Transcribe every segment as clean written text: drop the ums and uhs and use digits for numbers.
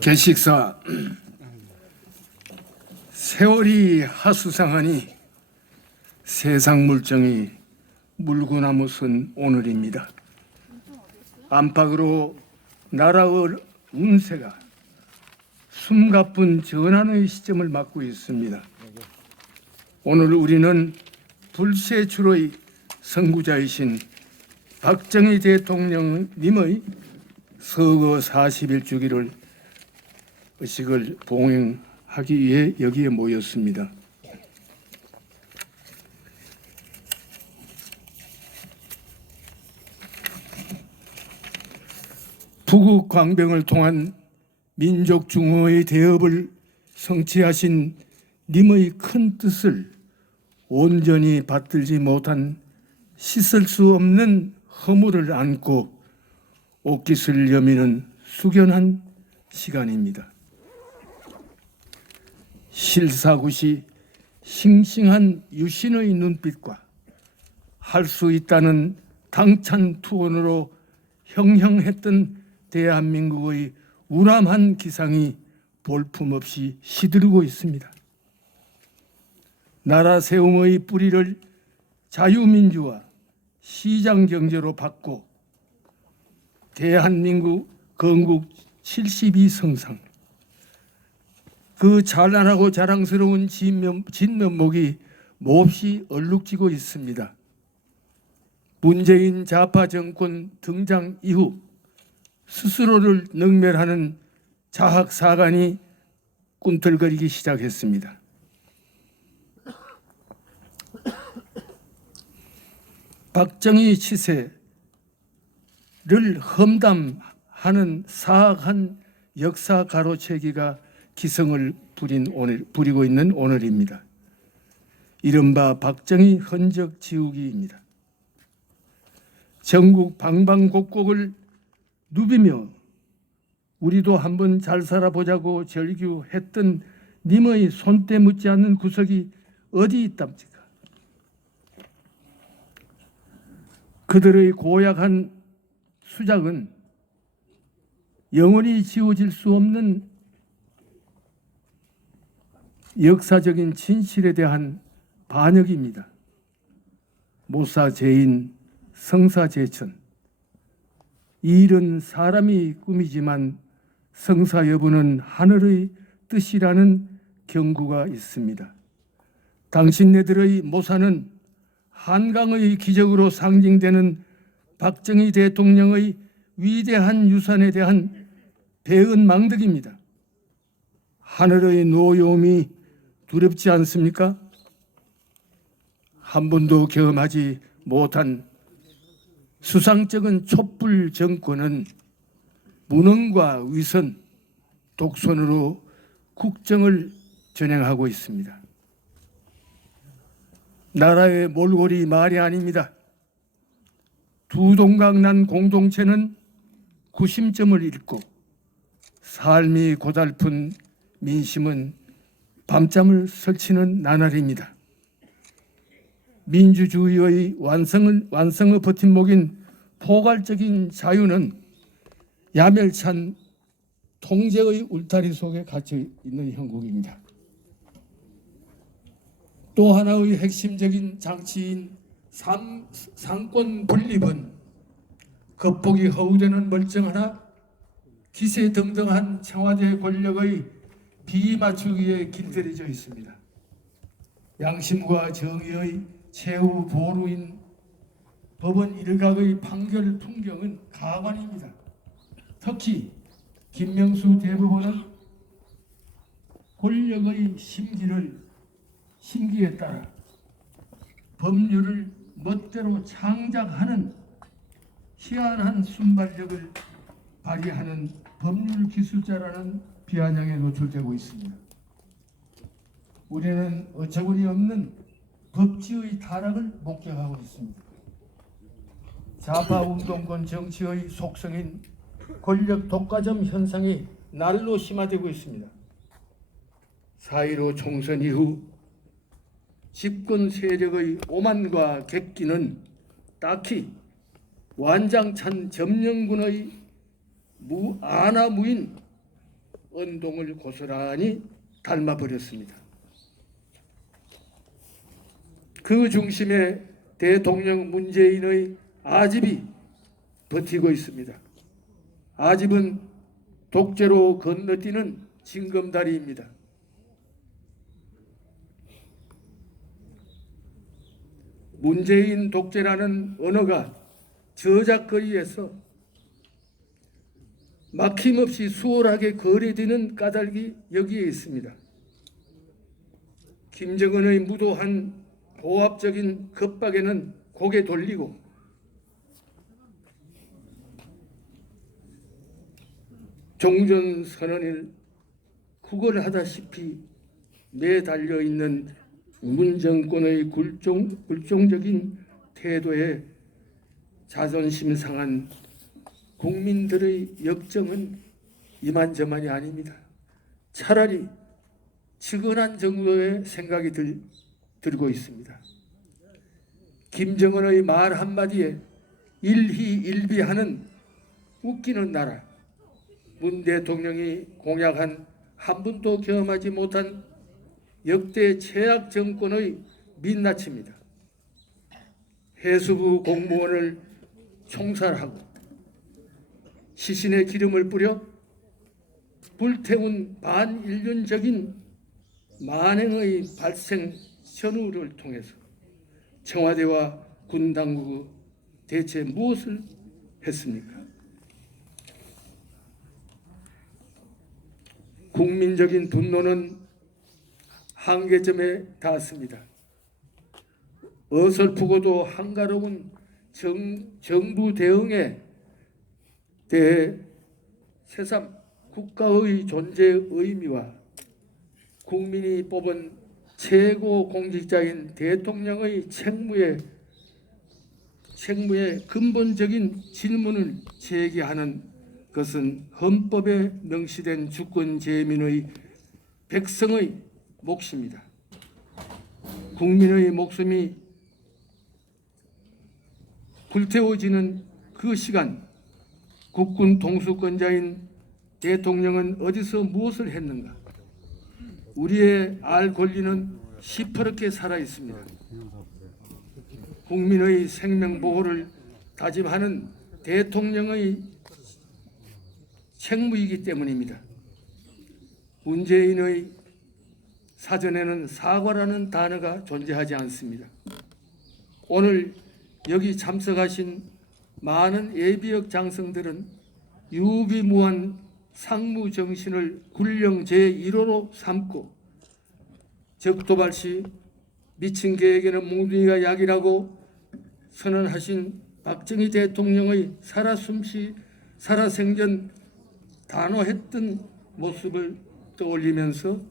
개식사 세월이 하수상하니 세상 물정이 물구나무 선 오늘입니다. 안팎으로 나라의 운세가 숨가쁜 전환의 시점을 맞고 있습니다. 오늘 우리는 불세출의 선구자이신 박정희 대통령님의 서거 41주기를 의식을 봉행하기 위해 여기에 모였습니다. 부국 광병을 통한 민족 중흥의 대업을 성취하신 님의 큰 뜻을 온전히 받들지 못한 씻을 수 없는 허물을 안고 옷깃을 여미는 숙연한 시간입니다. 실사굿이 싱싱한 유신의 눈빛과 할 수 있다는 당찬 투혼으로 형형했던 대한민국의 우람한 기상이 볼품없이 시들고 있습니다. 나라 세움의 뿌리를 자유민주화, 시장경제로 바꿔 대한민국 건국 72성상, 그 찬란하고 자랑스러운 진면목이 몹시 얼룩지고 있습니다. 문재인 좌파 정권 등장 이후 스스로를 능멸하는 자학사관이 꿈틀거리기 시작했습니다. 박정희 치세를 험담하는 사악한 역사 가로채기가 기승을 부리고 있는 오늘입니다. 이른바 박정희 흔적 지우기입니다. 전국 방방곡곡을 누비며 우리도 한번 잘 살아보자고 절규했던 님의 손때 묻지 않는 구석이 어디 있답니까? 그들의 고약한 수작은 영원히 지워질 수 없는 역사적인 진실에 대한 반역입니다. 모사재인, 성사재천, 이 일은 사람이 꾸미지만 성사 여부는 하늘의 뜻이라는 경구가 있습니다. 당신네들의 모사는 한강의 기적으로 상징되는 박정희 대통령의 위대한 유산에 대한 배은망덕입니다. 하늘의 노여움이 두렵지 않습니까? 한 번도 경험하지 못한 수상적인 촛불 정권은 무능과 위선, 독선으로 국정을 전행하고 있습니다. 나라의 몰골이 말이 아닙니다. 두 동강 난 공동체는 구심점을 잃고 삶이 고달픈 민심은 밤잠을 설치는 나날입니다. 민주주의의 완성의 버팀목인 포괄적인 자유는 야멸찬 통제의 울타리 속에 갇혀 있는 형국입니다. 또 하나의 핵심적인 장치인 상권 분립은 겉보기 허우되는 멀쩡하나 기세등등한 청와대 권력의 비맞추기에 길들여져 있습니다. 양심과 정의의 최후 보루인 법원 일각의 판결 풍경은 가관입니다. 특히 김명수 대법원은 권력의 심기에 따라 법률을 멋대로 창작하는 희한한 순발력을 발휘하는 법률 기술자라는 비아냥에 노출되고 있습니다. 우리는 어처구니 없는 법치의 타락을 목격하고 있습니다. 좌파 운동권 정치의 속성인 권력 독과점 현상이 날로 심화되고 있습니다. 4.15 총선 이후 집권 세력의 오만과 객기는 딱히 완장찬 점령군의 아나무인 언동을 고스란히 닮아버렸습니다. 그 중심에 대통령 문재인의 아집이 버티고 있습니다. 아집은 독재로 건너뛰는 징검다리입니다. 문재인 독재라는 언어가 저작거리에서 막힘없이 수월하게 거래되는 까닭이 여기에 있습니다. 김정은의 무도한 고압적인 겁박에는 고개 돌리고 종전선언을 구걸하다시피 매달려 있는 문 정권의 굴종적인 태도에 자존심 상한 국민들의 역정은 이만저만이 아닙니다. 차라리 측은한 정도의 생각이 들고 있습니다. 김정은의 말 한마디에 일희일비하는 웃기는 나라, 문 대통령이 공약한 한 번도 경험하지 못한 역대 최악 정권의 민낯입니다. 해수부 공무원을 총살하고 시신에 기름을 뿌려 불태운 반인륜적인 만행의 발생 전후를 통해서 청와대와 군 당국이 대체 무엇을 했습니까? 국민적인 분노는 한계점에 닿았습니다. 어설프고도 한가로운 정부 대응에 대해 새삼 국가의 존재 의미와 국민이 뽑은 최고 공직자인 대통령의 책무에 근본적인 질문을 제기하는 것은 헌법에 명시된 주권 재민의 백성의 몫입니다. 국민의 목숨이 불태워지는 그 시간, 국군 통수권자인 대통령은 어디서 무엇을 했는가? 우리의 알 권리는 시퍼렇게 살아 있습니다. 국민의 생명 보호를 다짐하는 대통령의 책무이기 때문입니다. 문재인의 사전에는 사과라는 단어가 존재하지 않습니다. 오늘 여기 참석하신 많은 예비역 장성들은 유비무한 상무 정신을 군령 제1호로 삼고 적도발 시 미친 개에게는 몽둥이가 약이라고 선언하신 박정희 대통령의 살아생전 단호했던 모습을 떠올리면서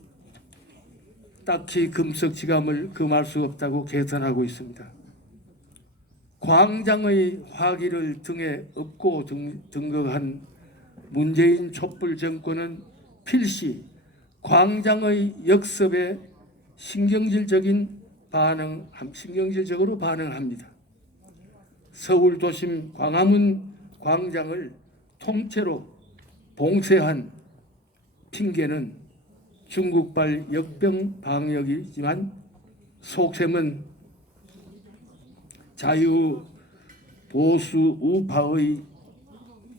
딱히 금석지감을 금할 수 없다고 개탄하고 있습니다. 광장의 화기를 등에 업고 등극한 문재인 촛불 정권은 필시 광장의 역습에 신경질적으로 반응합니다. 서울 도심 광화문 광장을 통째로 봉쇄한 핑계는 중국발 역병 방역이지만 속셈은 자유 보수 우파의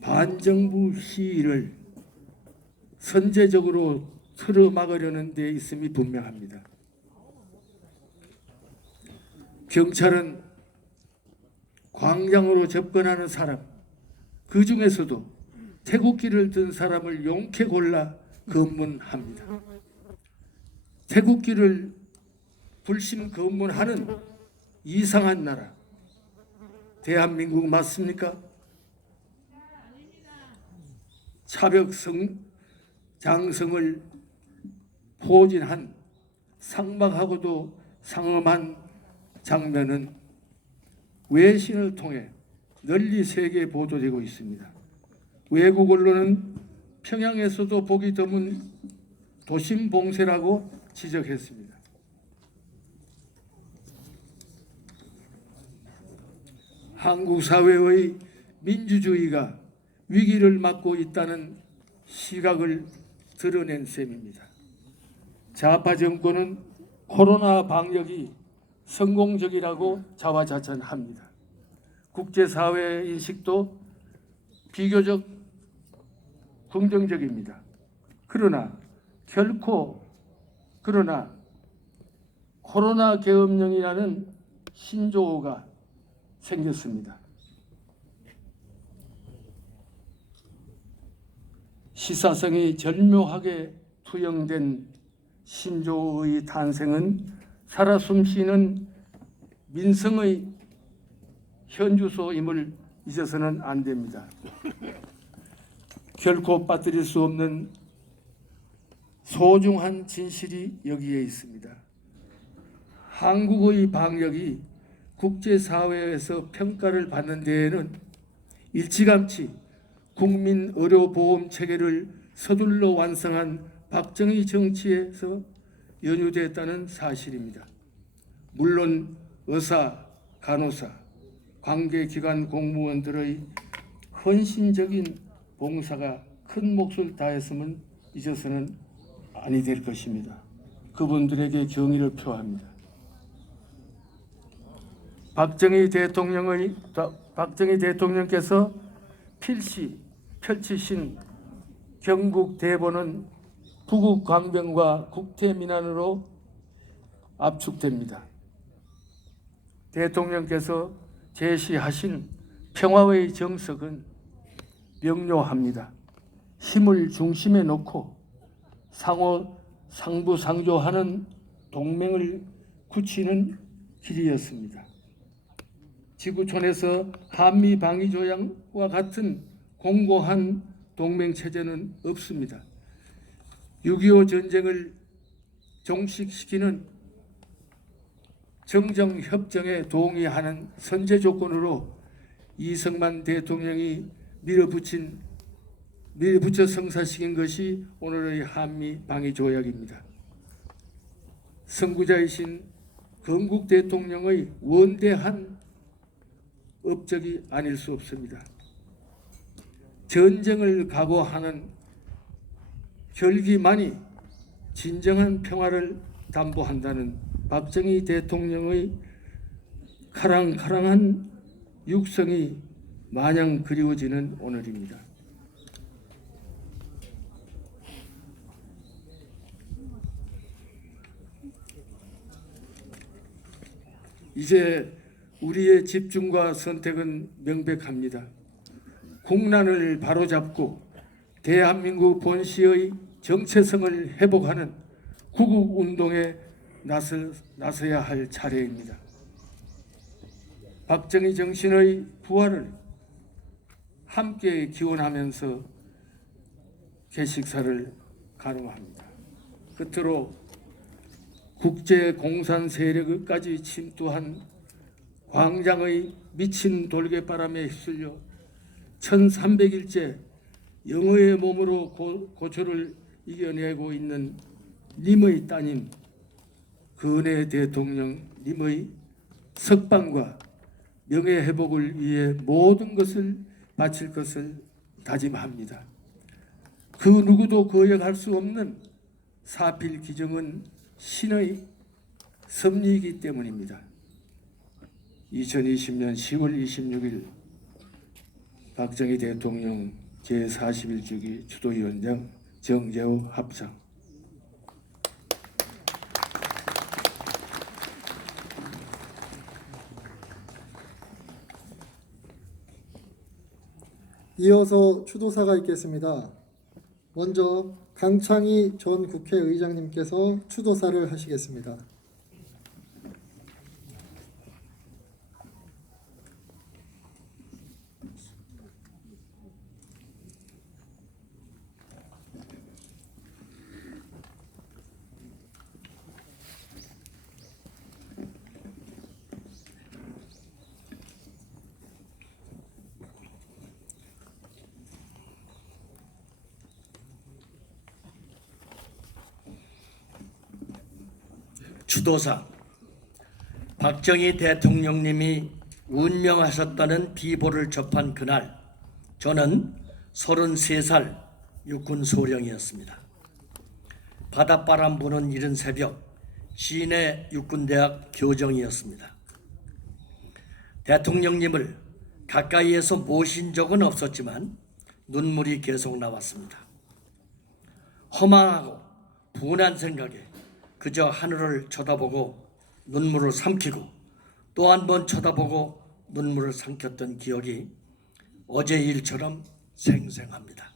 반정부 시위를 선제적으로 틀어막으려는 데 있음이 분명합니다. 경찰은 광장으로 접근하는 사람, 그 중에서도 태극기를 든 사람을 용케 골라 검문합니다. 태극기를 불심 검문하는 이상한 나라, 대한민국 맞습니까? 차벽 장성을 포진한 상막하고도 상엄한 장면은 외신을 통해 널리 세계에 보도되고 있습니다. 외국 언론은 평양에서도 보기 드문 도심 봉쇄라고 지적했습니다. 한국 사회의 민주주의가 위기를 맞고 있다는 시각을 드러낸 셈입니다. 좌파 정권은 코로나 방역이 성공적이라고 자화자찬합니다. 국제사회의 인식도 비교적 긍정적입니다. 그러나 코로나 계엄령이라는 신조어가 생겼습니다. 시사성이 절묘하게 투영된 신조어의 탄생은 살아 숨쉬는 민성의 현주소임을 잊어서는 안 됩니다. 결코 빠뜨릴 수 없는 소중한 진실이 여기에 있습니다. 한국의 방역이 국제사회에서 평가를 받는 데에는 일찌감치 국민의료보험 체계를 서둘러 완성한 박정희 정치에서 연유됐다는 사실입니다. 물론 의사, 간호사, 관계기관 공무원들의 헌신적인 봉사가 큰 몫을 다했음을 잊어서는 아니 될 것입니다. 그분들에게 경의를 표합니다. 박정희 대통령께서 펼치신 경국 대본은 부국 강병과 국태민안으로 압축됩니다. 대통령께서 제시하신 평화의 정석은 명료합니다. 힘을 중심에 놓고 상부상조하는 동맹을 굳히는 길이었습니다. 지구촌에서 한미 방위 조약과 같은 공고한 동맹 체제는 없습니다. 6.25 전쟁을 종식시키는 정정협정에 동의하는 선제 조건으로 이승만 대통령이 밀어붙여 성사시킨 것이 오늘의 한미 방위 조약입니다. 선구자이신 건국 대통령의 원대한 업적이 아닐 수 없습니다. 전쟁을 각오하는 결기만이 진정한 평화를 담보한다는 박정희 대통령의 카랑카랑한 육성이 마냥 그리워지는 오늘입니다. 이제 우리의 집중과 선택은 명백합니다. 국난을 바로잡고 대한민국 본시의 정체성을 회복하는 구국운동에 나서야 할 차례입니다. 박정희 정신의 부활을 함께 기원하면서 개식사를 간호합니다. 끝으로 국제공산 세력까지 침투한 광장의 미친 돌개바람에 휩쓸려 1300일째 영어의 몸으로 고초를 이겨내고 있는 님의 따님 근혜 대통령 님의 석방과 명예회복을 위해 모든 것을 바칠 것을 다짐합니다. 그 누구도 거역할 수 없는 사필 기정은 신의 섭리이기 때문입니다. 2020년 10월 26일 박정희 대통령 제41주기 주도위원장 정재호 합상. 이어서 추도사가 있겠습니다. 먼저 강창희 전 국회의장님께서 추도사를 하시겠습니다. 주도사 박정희 대통령님이 운명하셨다는 비보를 접한 그날, 저는 33살 육군 소령이었습니다. 바닷바람 부는 이른 새벽, 시내 육군대학 교정이었습니다. 대통령님을 가까이에서 모신 적은 없었지만 눈물이 계속 나왔습니다. 허망하고 분한 생각에 그저 하늘을 쳐다보고 눈물을 삼키고 또 한 번 쳐다보고 눈물을 삼켰던 기억이 어제 일처럼 생생합니다.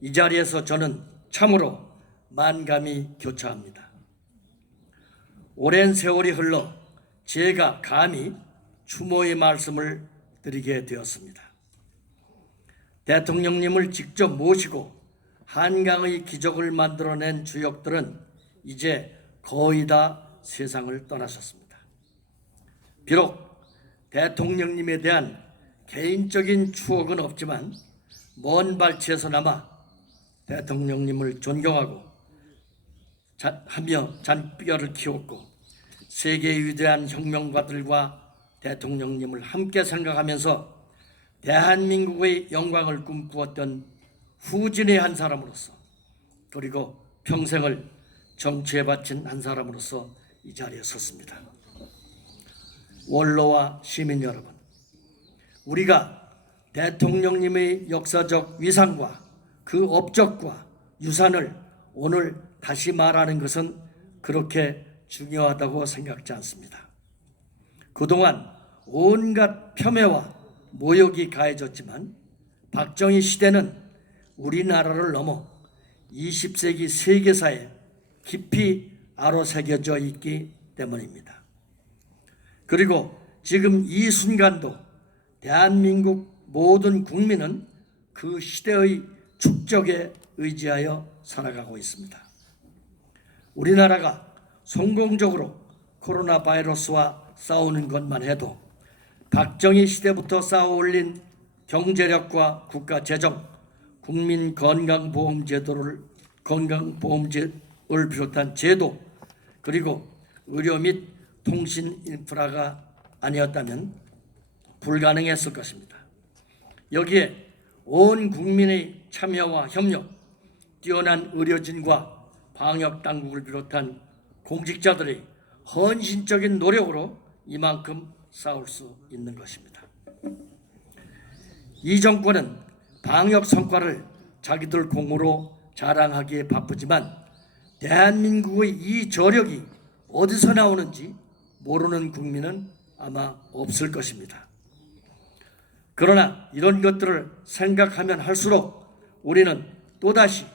이 자리에서 저는 참으로 만감이 교차합니다. 오랜 세월이 흘러 제가 감히 추모의 말씀을 드리게 되었습니다. 대통령님을 직접 모시고 한강의 기적을 만들어낸 주역들은 이제 거의 다 세상을 떠나셨습니다. 비록 대통령님에 대한 개인적인 추억은 없지만 먼 발치에서나마 대통령님을 존경하고 하며 잔뼈를 키웠고 세계의 위대한 혁명가들과 대통령님을 함께 생각하면서 대한민국의 영광을 꿈꾸었던 후진의 한 사람으로서 그리고 평생을 정치에 바친 한 사람으로서 이 자리에 섰습니다. 원로와 시민 여러분, 우리가 대통령님의 역사적 위상과 그 업적과 유산을 오늘 다시 말하는 것은 그렇게 중요하다고 생각지 않습니다. 그동안 온갖 폄훼와 모욕이 가해졌지만 박정희 시대는 우리나라를 넘어 20세기 세계사에 깊이 아로새겨져 있기 때문입니다. 그리고 지금 이 순간도 대한민국 모든 국민은 그 시대의 축적에 의지하여 살아가고 있습니다. 우리나라가 성공적으로 코로나 바이러스와 싸우는 것만 해도 박정희 시대부터 쌓아올린 경제력과 국가 재정, 국민 건강보험제도를 비롯한 제도, 그리고 의료 및 통신 인프라가 아니었다면 불가능했을 것입니다. 여기에 온 국민의 참여와 협력, 뛰어난 의료진과 방역 당국을 비롯한 공직자들의 헌신적인 노력으로 이만큼 싸울 수 있는 것입니다. 이 정권은 방역 성과를 자기들 공으로 자랑하기에 바쁘지만 대한민국의 이 저력이 어디서 나오는지 모르는 국민은 아마 없을 것입니다. 그러나 이런 것들을 생각하면 할수록 우리는 또다시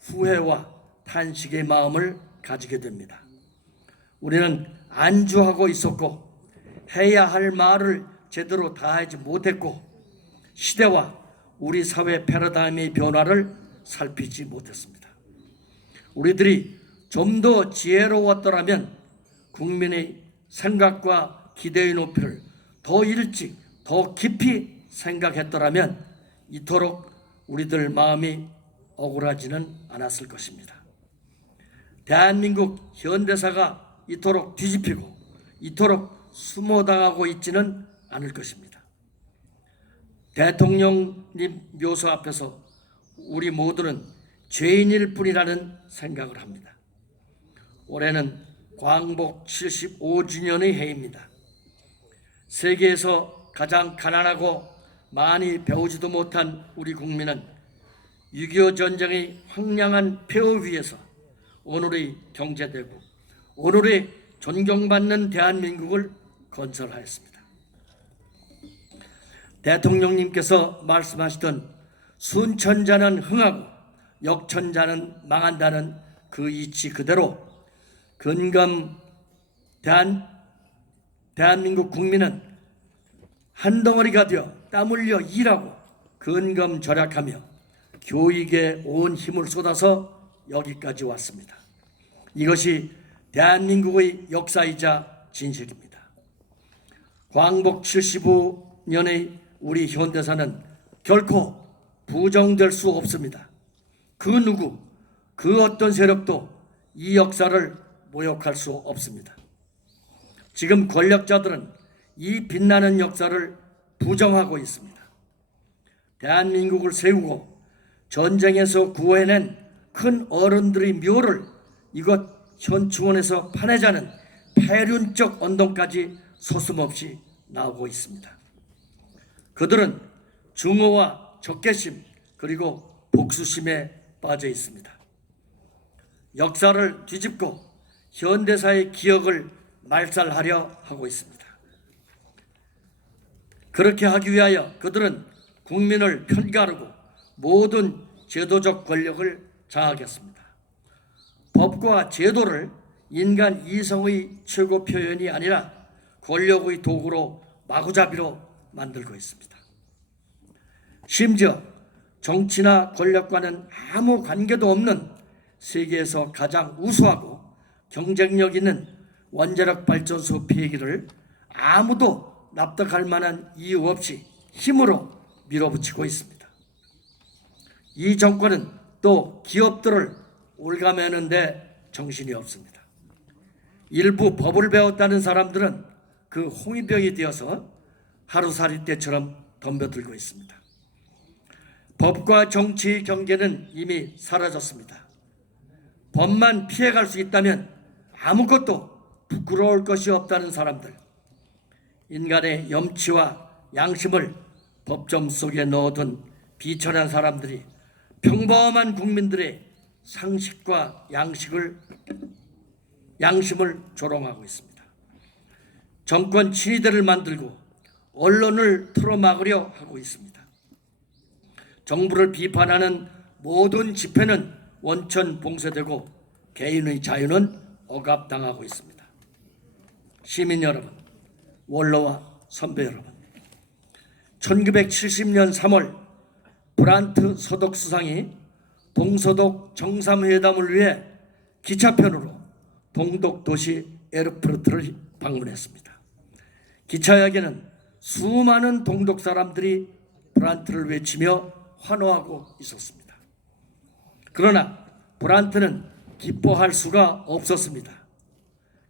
후회와 탄식의 마음을 가지게 됩니다. 우리는 안주하고 있었고 해야 할 말을 제대로 다하지 못했고 시대와 우리 사회 패러다임의 변화를 살피지 못했습니다. 우리들이 좀 더 지혜로웠더라면 국민의 생각과 기대의 높이를 더 일찍 더 깊이 생각했더라면 이토록 우리들 마음이 억울하지는 않았을 것입니다. 대한민국 현대사가 이토록 뒤집히고 이토록 수모당하고 있지는 않을 것입니다. 대통령님 묘소 앞에서 우리 모두는 죄인일 뿐이라는 생각을 합니다. 올해는 광복 75주년의 해입니다. 세계에서 가장 가난하고 많이 배우지도 못한 우리 국민은 6.25 전쟁의 황량한 폐허 위에서 오늘의 경제대국, 오늘의 존경받는 대한민국을 건설하였습니다. 대통령님께서 말씀하시던 순천자는 흥하고 역천자는 망한다는 그 이치 그대로 대한민국 국민은 한 덩어리가 되어 땀 흘려 일하고 근검 절약하며 교육에 온 힘을 쏟아서 여기까지 왔습니다. 이것이 대한민국의 역사이자 진실입니다. 광복 75년의 우리 현대사는 결코 부정될 수 없습니다. 그 누구, 그 어떤 세력도 이 역사를 모욕할 수 없습니다. 지금 권력자들은 이 빛나는 역사를 부정하고 있습니다. 대한민국을 세우고 전쟁에서 구해낸 큰 어른들의 묘를 이곳 현충원에서 파내자는 폐륜적 언동까지 서슴없이 나오고 있습니다. 그들은 증오와 적개심 그리고 복수심에 빠져 있습니다. 역사를 뒤집고 현대사의 기억을 말살하려 하고 있습니다. 그렇게 하기 위하여 그들은 국민을 편가르고 모든 제도적 권력을 장악했습니다. 법과 제도를 인간 이성의 최고 표현이 아니라 권력의 도구로 마구잡이로 만들고 있습니다. 심지어 정치나 권력과는 아무 관계도 없는 세계에서 가장 우수하고 경쟁력 있는 원자력 발전소 폐기를 아무도 납득할 만한 이유 없이 힘으로 밀어붙이고 있습니다. 이 정권은 또 기업들을 올가매는데 정신이 없습니다. 일부 법을 배웠다는 사람들은 그 홍위병이 되어서 하루살이 때처럼 덤벼들고 있습니다. 법과 정치의 경계는 이미 사라졌습니다. 법만 피해갈 수 있다면 아무것도 부끄러울 것이 없다는 사람들, 인간의 염치와 양심을 법정 속에 넣어둔 비천한 사람들이 평범한 국민들의 상식과 양심을 조롱하고 있습니다. 정권 친위대를 만들고 언론을 틀어막으려 하고 있습니다. 정부를 비판하는 모든 집회는 원천 봉쇄되고 개인의 자유는 억압당하고 있습니다. 시민 여러분, 원로와 선배 여러분, 1970년 3월 브란트 서독 수상이 동서독 정상회담을 위해 기차편으로 동독 도시 에르푸르트를 방문했습니다. 기차역에는 수많은 동독 사람들이 브란트를 외치며 환호하고 있었습니다. 그러나 브란트는 기뻐할 수가 없었습니다.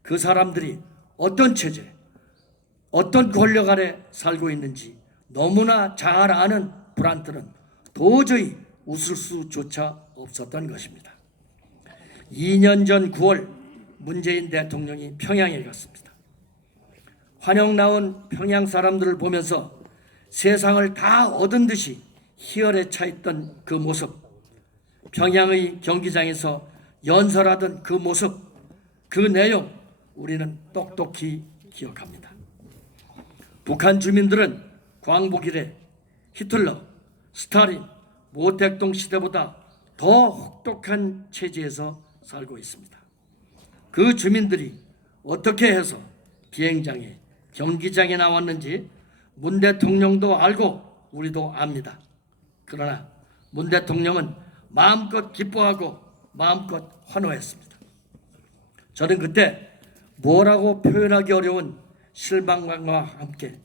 그 사람들이 어떤 체제, 어떤 권력 아래 살고 있는지 너무나 잘 아는 브란트는 도저히 웃을 수조차 없었던 것입니다. 2년 전 9월 문재인 대통령이 평양에 갔습니다. 환영 나온 평양 사람들을 보면서 세상을 다 얻은 듯이 희열에 차 있던 그 모습, 평양의 경기장에서 연설하던 그 모습, 그 내용 우리는 똑똑히 기억합니다. 북한 주민들은 광복 이래 히틀러, 스탈린, 모택동 시대보다 더 혹독한 체제에서 살고 있습니다. 그 주민들이 어떻게 해서 비행장에, 경기장에 나왔는지 문 대통령도 알고 우리도 압니다. 그러나 문 대통령은 마음껏 기뻐하고 마음껏 환호했습니다. 저는 그때 뭐라고 표현하기 어려운 실망감과 함께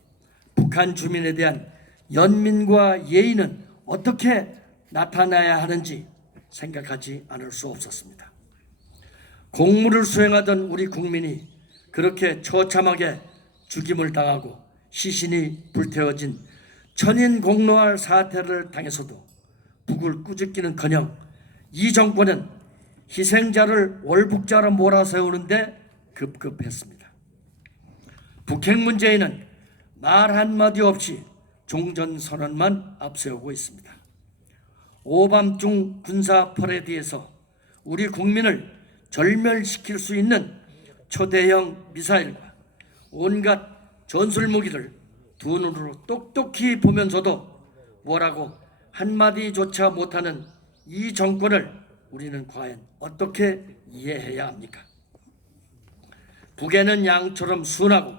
북한 주민에 대한 연민과 예의는 어떻게 나타나야 하는지 생각하지 않을 수 없었습니다. 공무를 수행하던 우리 국민이 그렇게 처참하게 죽임을 당하고 시신이 불태워진 천인공노할 사태를 당해서도 북을 꾸짖기는커녕 이 정권은 희생자를 월북자로 몰아세우는데 급급했습니다. 북핵 문제에는 말 한마디 없이 종전선언만 앞세우고 있습니다. 오밤중 군사 퍼레이드에서 우리 국민을 절멸시킬 수 있는 초대형 미사일과 온갖 전술 무기를 두 눈으로 똑똑히 보면서도 뭐라고 한마디조차 못하는 이 정권을 우리는 과연 어떻게 이해해야 합니까? 북에는 양처럼 순하고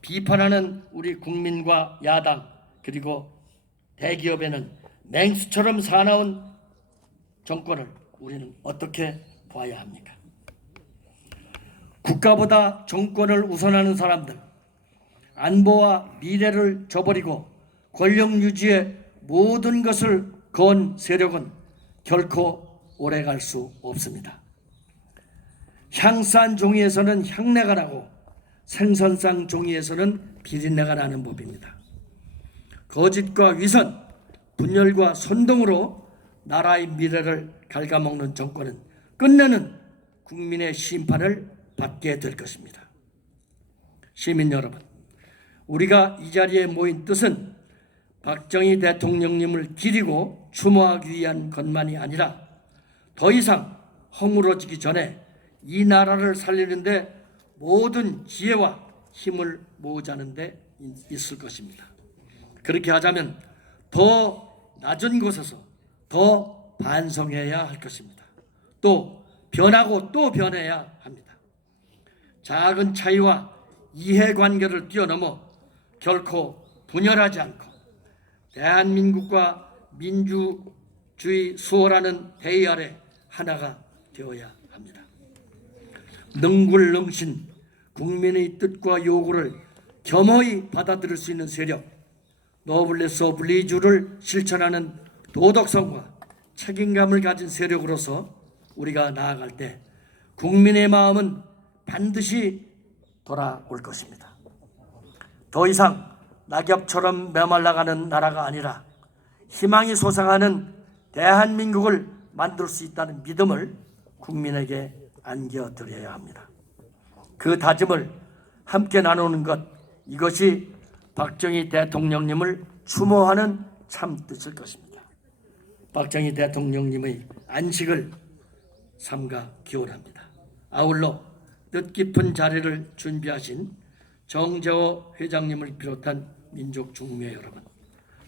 비판하는 우리 국민과 야당 그리고 대기업에는 맹수처럼 사나운 정권을 우리는 어떻게 봐야 합니까? 국가보다 정권을 우선하는 사람들, 안보와 미래를 저버리고 권력 유지에 모든 것을 건 세력은 결코 오래갈 수 없습니다. 향산 종이에서는 향내가 나고 생선상 종이에서는 비린내가 나는 법입니다. 거짓과 위선, 분열과 선동으로 나라의 미래를 갉아먹는 정권은 끝내는 국민의 심판을 받게 될 것입니다. 시민 여러분, 우리가 이 자리에 모인 뜻은 박정희 대통령님을 기리고 추모하기 위한 것만이 아니라 더 이상 허물어지기 전에 이 나라를 살리는데 모든 지혜와 힘을 모으자는 데 있을 것입니다. 그렇게 하자면 더 낮은 곳에서 더 반성해야 할 것입니다. 또 변하고 또 변해야 합니다. 작은 차이와 이해관계를 뛰어넘어 결코 분열하지 않고 대한민국과 민주주의 수호라는 대의 아래 하나가 되어야 합니다. 능굴능신 국민의 뜻과 요구를 겸허히 받아들일 수 있는 세력, 노블레스 오브 리주를 실천하는 도덕성과 책임감을 가진 세력으로서 우리가 나아갈 때 국민의 마음은 반드시 돌아올 것입니다. 더 이상 낙엽처럼 메말라가는 나라가 아니라 희망이 솟아가는 대한민국을 만들 수 있다는 믿음을 국민에게 안겨드려야 합니다. 그 다짐을 함께 나누는 것, 이것이 박정희 대통령님을 추모하는 참뜻일 것입니다. 박정희 대통령님의 안식을 삼가 기원합니다. 아울러 뜻깊은 자리를 준비하신 정재호 회장님을 비롯한 민족 중매 여러분,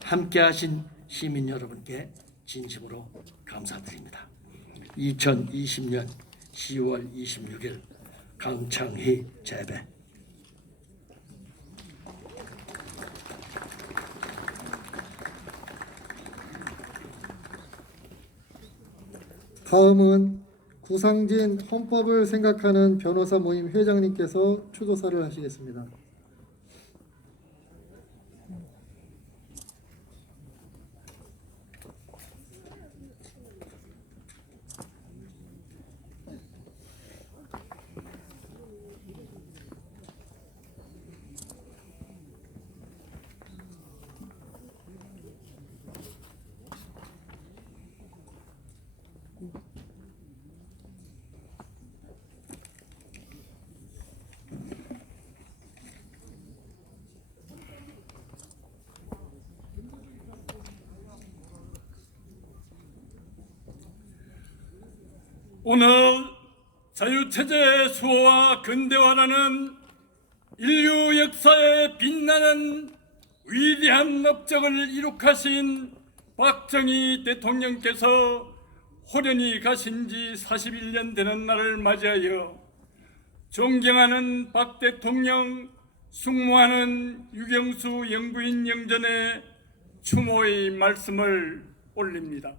함께하신 시민 여러분께 진심으로 감사드립니다. 2020년 10월 26일 강창희 재배. 다음은 구상진 헌법을 생각하는 변호사 모임 회장님께서 추도사를 하시겠습니다. 오늘 자유체제의 수호와 근대화라는 인류 역사에 빛나는 위대한 업적을 이룩하신 박정희 대통령께서 호련히 가신 지 41년 되는 날을 맞이하여 존경하는 박 대통령, 숭모하는 유경수 영부인 영전에 추모의 말씀을 올립니다.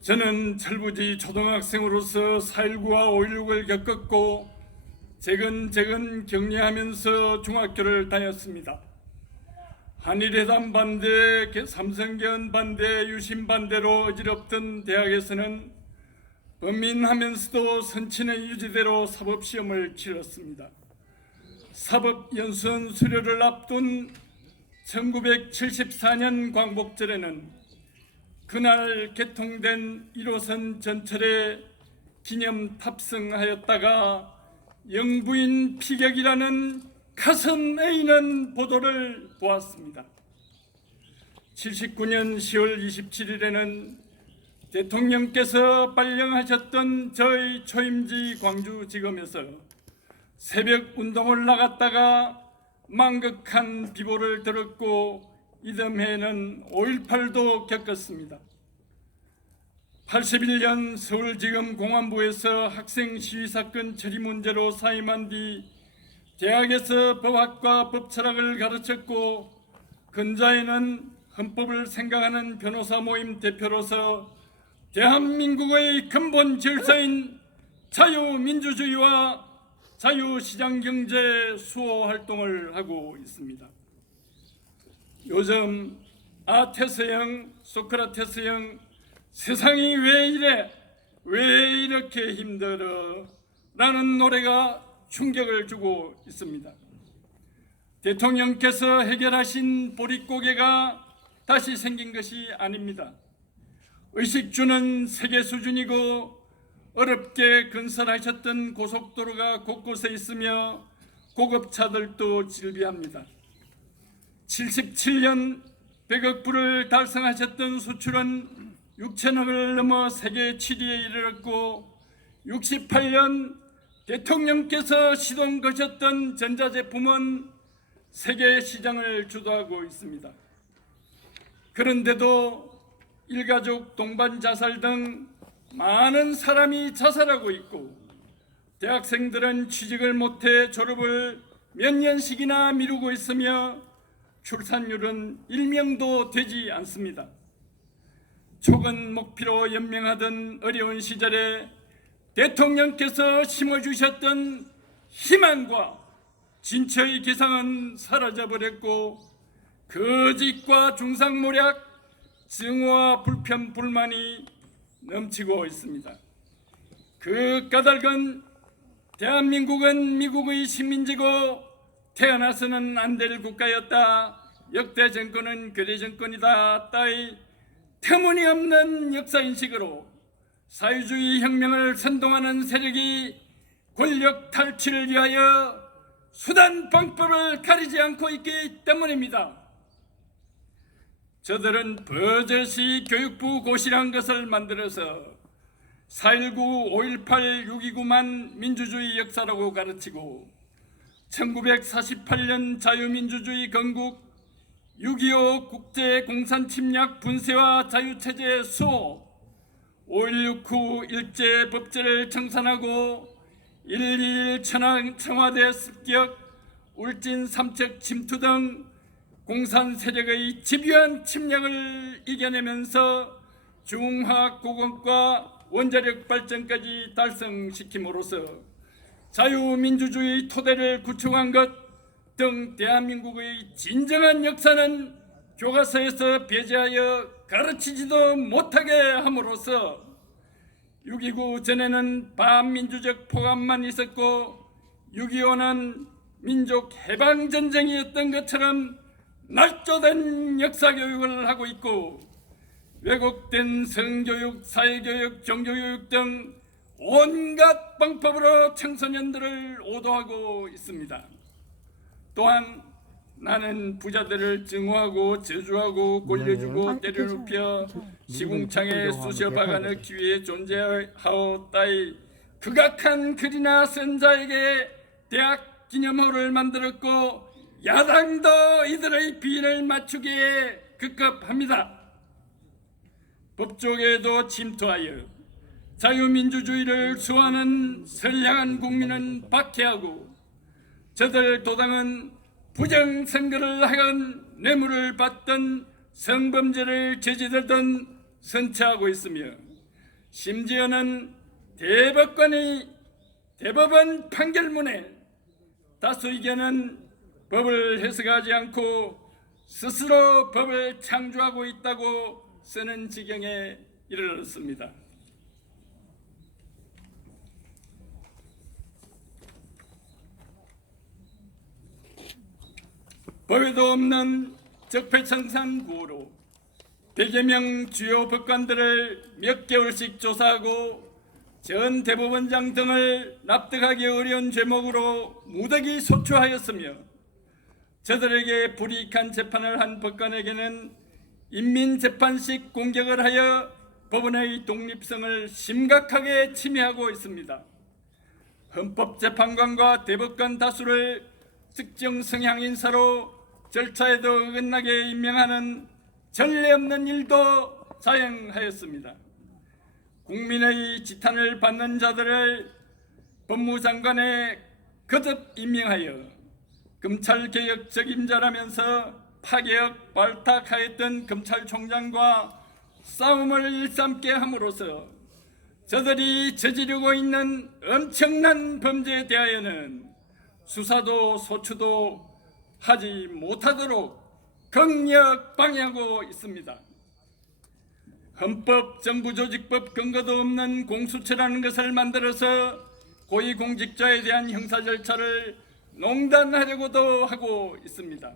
저는 철부지 초등학생으로서 4.19와 5.16을 겪었고 재근재근 격려하면서 중학교를 다녔습니다. 한일회담 반대, 삼성개헌 반대, 유신 반대로 어지럽던 대학에서는 범민하면서도 선친의 유지대로 사법시험을 치렀습니다. 사법연수원 수료를 앞둔 1974년 광복절에는 그날 개통된 1호선 전철에 기념 탑승하였다가 영부인 피격이라는 가슴 에이는 보도를 보았습니다. 79년 10월 27일에는 대통령께서 발령하셨던 저희 초임지 광주지검에서 새벽 운동을 나갔다가 망극한 비보를 들었고 이듬해에는 5.18도 겪었습니다. 81년 서울지검 공안부에서 학생 시위 사건 처리 문제로 사임한 뒤 대학에서 법학과 법철학을 가르쳤고 근자에는 헌법을 생각하는 변호사 모임 대표로서 대한민국의 근본 질서인 자유민주주의와 자유시장경제 수호 활동을 하고 있습니다. 요즘 아테스형, 소크라테스형 세상이 왜 이래? 왜 이렇게 힘들어? 라는 노래가 충격을 주고 있습니다. 대통령께서 해결하신 보릿고개가 다시 생긴 것이 아닙니다. 의식주는 세계 수준이고 어렵게 건설하셨던 고속도로가 곳곳에 있으며 고급차들도 질비합니다. 77년 100억 불을 달성하셨던 수출은 6천억을 넘어 세계 7위에 이르렀고 68년 대통령께서 시동 거셨던 전자제품은 세계 시장을 주도하고 있습니다. 그런데도 일가족 동반 자살 등 많은 사람이 자살하고 있고 대학생들은 취직을 못해 졸업을 몇 년씩이나 미루고 있으며 출산율은 1명도 되지 않습니다. 촉은 목피로 연명하던 어려운 시절에 대통령께서 심어주셨던 희망과 진처의 기상은 사라져버렸고 거짓과 중상모략, 증오와 불편, 불만이 넘치고 있습니다. 그 까닭은 대한민국은 미국의 식민지고 태어나서는 안 될 국가였다. 역대 정권은 괴뢰 정권이다. 따위 터무니없는 역사인식으로 사회주의 혁명을 선동하는 세력이 권력 탈취를 위하여 수단 방법을 가리지 않고 있기 때문입니다. 저들은 버젓이 교육부 고시란 것을 만들어서 4.19, 5.18, 6.29만 민주주의 역사라고 가르치고 1948년 자유민주주의 건국, 6.25 국제 공산 침략 분쇄와 자유체제 수호, 5.16 일제 법제를 청산하고 1.21 청와대 습격, 울진 삼척 침투 등 공산 세력의 집요한 침략을 이겨내면서 중화학고공과 원자력 발전까지 달성시킴으로써 자유민주주의 토대를 구축한 것 등 대한민국의 진정한 역사는 교과서에서 배제하여 가르치지도 못하게 함으로써 6.29 전에는 반민주적 포갑만 있었고 6.25는 민족 해방전쟁이었던 것처럼 날조된 역사교육을 하고 있고 왜곡된 성교육, 사회교육, 종교교육 등 온갖 방법으로 청소년들을 오도하고 있습니다. 또한 나는 부자들을 증오하고 저주하고 골려주고 때려눕혀 시궁창에 쑤셔 박아넣기 위해 존재하오 따위 극악한 글이나 선자에게 대학 기념호를 만들었고 야당도 이들의 비인을 맞추기에 급급합니다. 법조계에도 침투하여 자유민주주의를 수호하는 선량한 국민은 박해하고 저들 도당은 부정선거를 하건 뇌물을 받던 성범죄를 저지르던 선처하고 있으며 심지어는 대법원 판결문에 다수 의견은 법을 해석하지 않고 스스로 법을 창조하고 있다고 쓰는 지경에 이르렀습니다. 법에도 없는 적폐청산 구호로 100여 명 주요 법관들을 몇 개월씩 조사하고 전 대법원장 등을 납득하기 어려운 죄목으로 무더기 소추하였으며 저들에게 불이익한 재판을 한 법관에게는 인민재판식 공격을 하여 법원의 독립성을 심각하게 침해하고 있습니다. 헌법재판관과 대법관 다수를 특정 성향 인사로 절차에도 어긋나게 임명하는 전례 없는 일도 자행하였습니다. 국민의 지탄을 받는 자들을 법무장관에 거듭 임명하여 검찰개혁 적임자라면서 파개혁 발탁하였던 검찰총장과 싸움을 일삼게 함으로써 저들이 저지르고 있는 엄청난 범죄에 대하여는 수사도 소추도 하지 못하도록 강력 방해하고 있습니다. 헌법, 정부조직법 근거도 없는 공수처라는 것을 만들어서 고위공직자에 대한 형사 절차를 농단하려고도 하고 있습니다.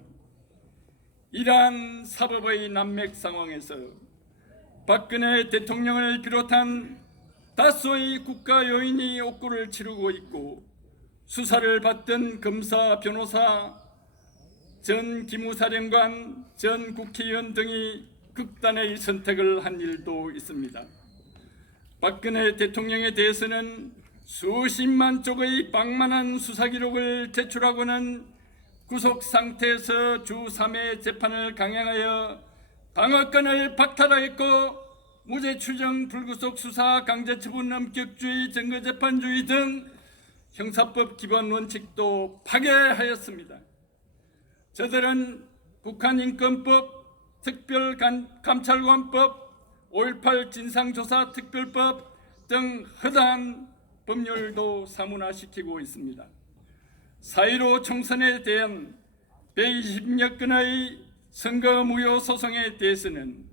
이러한 사법의 난맥 상황에서 박근혜 대통령을 비롯한 다수의 국가 요인이 옥구를 치르고 있고 수사를 받던 검사, 변호사, 전 기무사령관, 전 국회의원 등이 극단의 선택을 한 일도 있습니다. 박근혜 대통령에 대해서는 수십만 쪽의 방만한 수사 기록을 제출하고는 구속 상태에서 주 3회 재판을 강행하여 방어권을 박탈하였고 무죄 추정, 불구속 수사, 강제처분, 엄격주의, 증거재판주의 등 형사법 기본 원칙도 파괴하였습니다. 저들은 북한인권법, 특별감찰관법, 5.18 진상조사특별법 등 허다한 법률도 사문화시키고 있습니다. 4.15 총선에 대한 120여 건의 선거무효 소송에 대해서는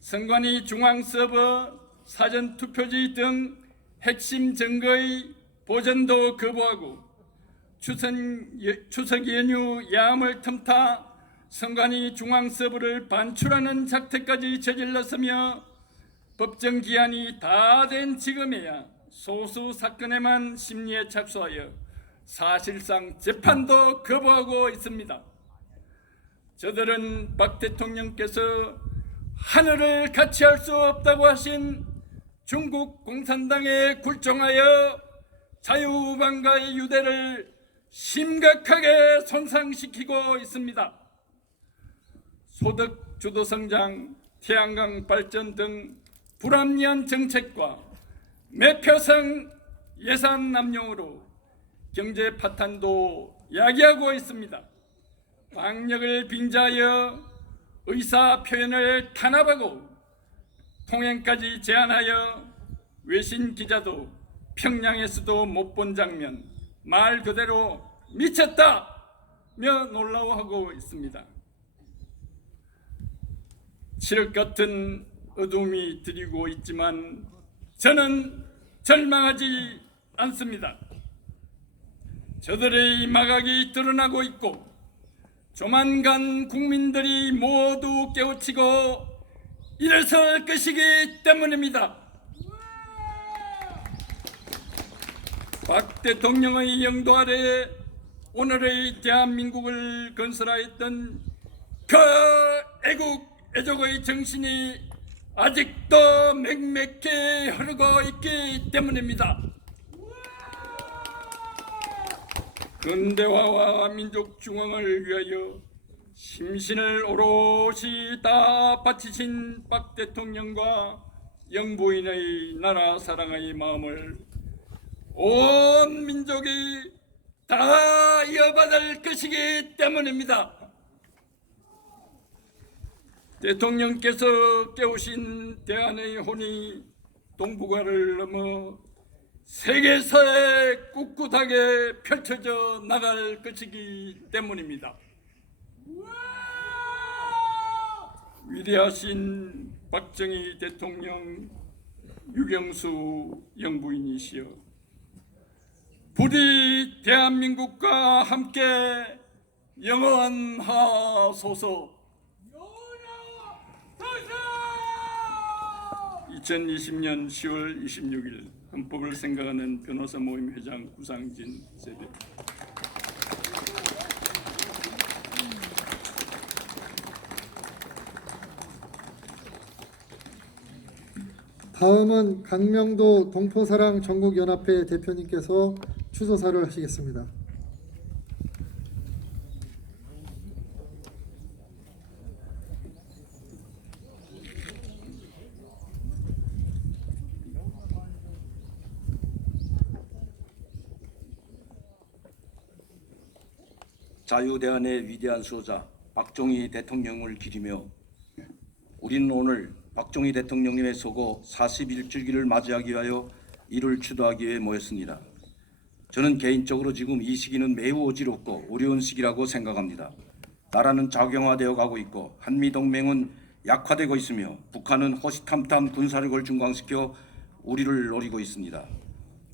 선관위 중앙서버, 사전투표지 등 핵심 증거의 보전도 거부하고 추석 연휴 야암을 틈타 선관위 중앙서버를 반출하는 작태까지 저질렀으며 법정 기한이 다 된 지금에야 소수 사건에만 심리에 착수하여 사실상 재판도 거부하고 있습니다. 저들은 박 대통령께서 하늘을 같이 할 수 없다고 하신 중국 공산당에 굴종하여 자유방가의 유대를 심각하게 손상시키고 있습니다. 소득 주도 성장, 태양광 발전 등 불합리한 정책과 매표성 예산 남용으로 경제 파탄도 야기하고 있습니다. 방역을 빙자하여 의사 표현을 탄압하고 통행까지 제한하여 외신 기자도 평양에서도 못 본 장면, 말 그대로 미쳤다며 놀라워하고 있습니다. 칠흑 같은 어둠이 들이고 있지만 저는 절망하지 않습니다. 저들의 마각이 드러나고 있고 조만간 국민들이 모두 깨우치고 일어설 것이기 때문입니다. 박 대통령의 영도 아래 오늘의 대한민국을 건설하였던 그 애국 애족의 정신이 아직도 맹맥히 흐르고 있기 때문입니다. 근대화와 민족 중흥을 위하여 심신을 오롯이 다 바치신 박 대통령과 영부인의 나라 사랑의 마음을 온 민족이 다 이어받을 것이기 때문입니다. 대통령께서 깨우신 대한의 혼이 동북아를 넘어 세계사에 꿋꿋하게 펼쳐져 나갈 것이기 때문입니다. 위대하신 박정희 대통령, 유경수 영부인이시여, 부디 대한민국과 함께 영원하소서. 2020년 10월 26일 헌법을 생각하는 변호사 모임 회장 구상진 세대. 다음은 강명도 동포사랑 전국연합회 대표님께서 추도사를 하시겠습니다. 자유대한의 위대한 수호자 박정희 대통령을 기리며 우리는 오늘 박정희 대통령님의 서거 41주기를 맞이하기 위하여 이를 추도하기 위해 모였습니다. 저는 개인적으로 지금 이 시기는 매우 어지럽고 어려운 시기라고 생각합니다. 나라는 작용화되어 가고 있고 한미동맹은 약화되고 있으며 북한은 호시탐탐 군사력을 증강시켜 우리를 노리고 있습니다.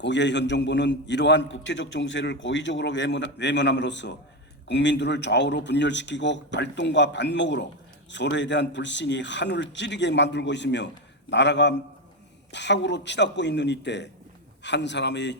고기의 현 정부는 이러한 국제적 정세를 고의적으로 외면함으로써 국민들을 좌우로 분열시키고 갈등과 반목으로 서로에 대한 불신이 하늘을 찌르게 만들고 있으며 나라가 파국으로 치닫고 있는 이때 한 사람의